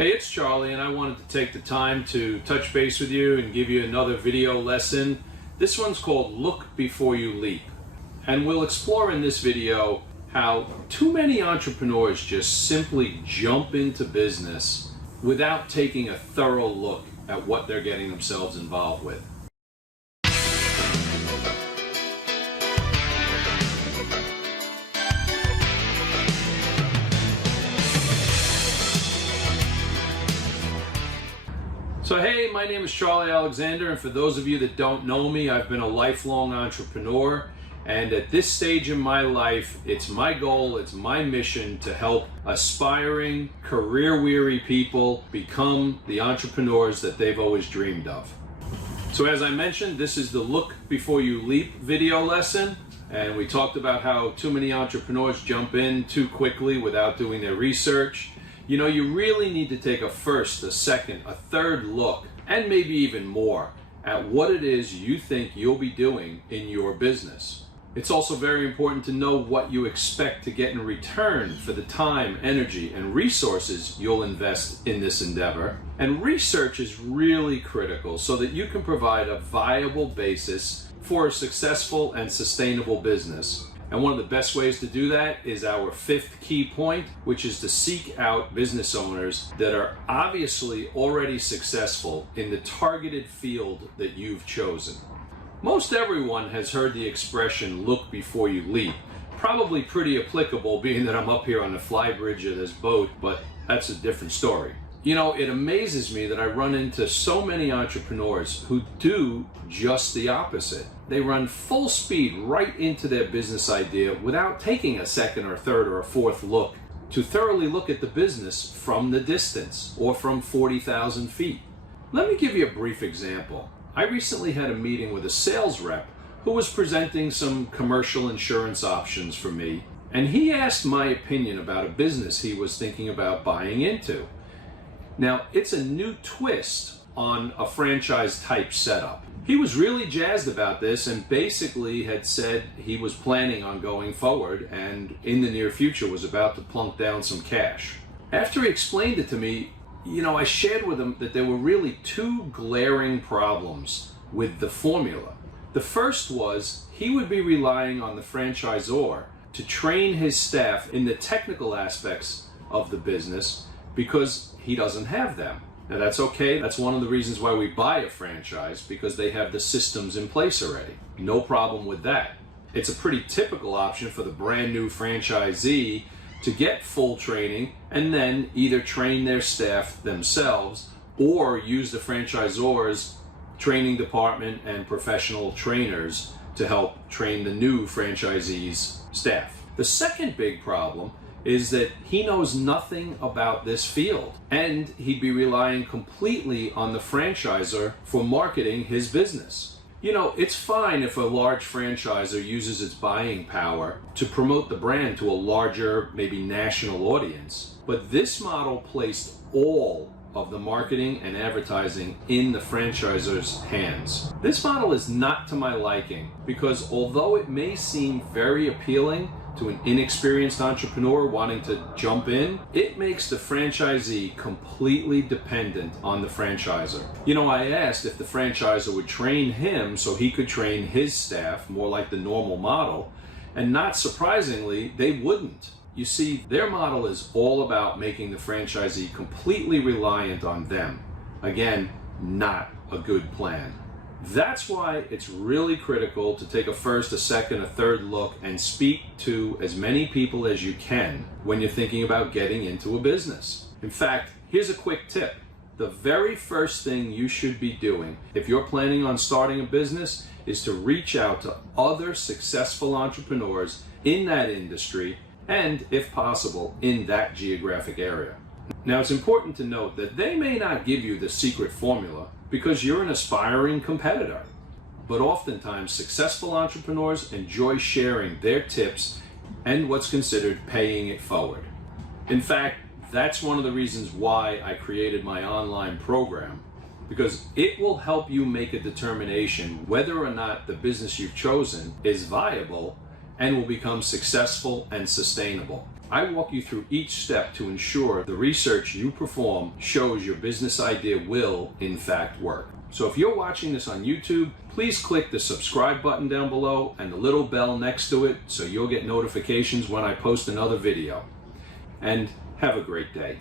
Hey, it's Charlie, and I wanted to take the time to touch base with you and give you another video lesson. This one's called Look Before You Leap. And we'll explore in this video how too many entrepreneurs just simply jump into business without taking a thorough look at what they're getting themselves involved with. So hey, my name is Charlie Alexander, and for those of you that don't know me, I've been a lifelong entrepreneur, and at this stage in my life, it's my goal, it's my mission to help aspiring, career-weary people become the entrepreneurs that they've always dreamed of. So as I mentioned, this is the Look Before You Leap video lesson, and we talked about how too many entrepreneurs jump in too quickly without doing their research. You know, you really need to take a first, a second, a third look, and maybe even more, at what it is you think you'll be doing in your business. It's also very important to know what you expect to get in return for the time, energy, and resources you'll invest in this endeavor. And research is really critical so that you can provide a viable basis for a successful and sustainable business. And one of the best ways to do that is our fifth key point, which is to seek out business owners that are obviously already successful in the targeted field that you've chosen. Most everyone has heard the expression, look before you leap. Probably pretty applicable, being that I'm up here on the flybridge of this boat, but that's a different story. You know, it amazes me that I run into so many entrepreneurs who do just the opposite. They run full speed right into their business idea without taking a second or third or a fourth look to thoroughly look at the business from the distance or from 40,000 feet. Let me give you a brief example. I recently had a meeting with a sales rep who was presenting some commercial insurance options for me, and he asked my opinion about a business he was thinking about buying into. Now, it's a new twist on a franchise type setup. He was really jazzed about this and basically had said he was planning on going forward and in the near future was about to plunk down some cash. After he explained it to me, you know, I shared with him that there were really two glaring problems with the formula. The first was he would be relying on the franchisor to train his staff in the technical aspects of the business because he doesn't have them. Now that's okay, that's one of the reasons why we buy a franchise, because they have the systems in place already. No problem with that. It's a pretty typical option for the brand new franchisee to get full training and then either train their staff themselves or use the franchisor's training department and professional trainers to help train the new franchisee's staff. The second big problem is that he knows nothing about this field, and he'd be relying completely on the franchisor for marketing his business. You know, it's fine if a large franchisor uses its buying power to promote the brand to a larger, maybe national audience, but this model placed all of the marketing and advertising in the franchisor's hands. This model is not to my liking because although it may seem very appealing to an inexperienced entrepreneur wanting to jump in, it makes the franchisee completely dependent on the franchisor. You know, I asked if the franchisor would train him so he could train his staff more like the normal model, and not surprisingly, they wouldn't. You see, their model is all about making the franchisee completely reliant on them. Again, not a good plan. That's why it's really critical to take a first, a second, a third look and speak to as many people as you can when you're thinking about getting into a business. In fact, here's a quick tip. The very first thing you should be doing if you're planning on starting a business is to reach out to other successful entrepreneurs in that industry and, if possible, in that geographic area. Now, it's important to note that they may not give you the secret formula because you're an aspiring competitor, but oftentimes successful entrepreneurs enjoy sharing their tips and what's considered paying it forward. In fact, that's one of the reasons why I created my online program, because it will help you make a determination whether or not the business you've chosen is viable and will become successful and sustainable. I walk you through each step to ensure the research you perform shows your business idea will, in fact, work. So if you're watching this on YouTube, please click the subscribe button down below and the little bell next to it so you'll get notifications when I post another video. And have a great day.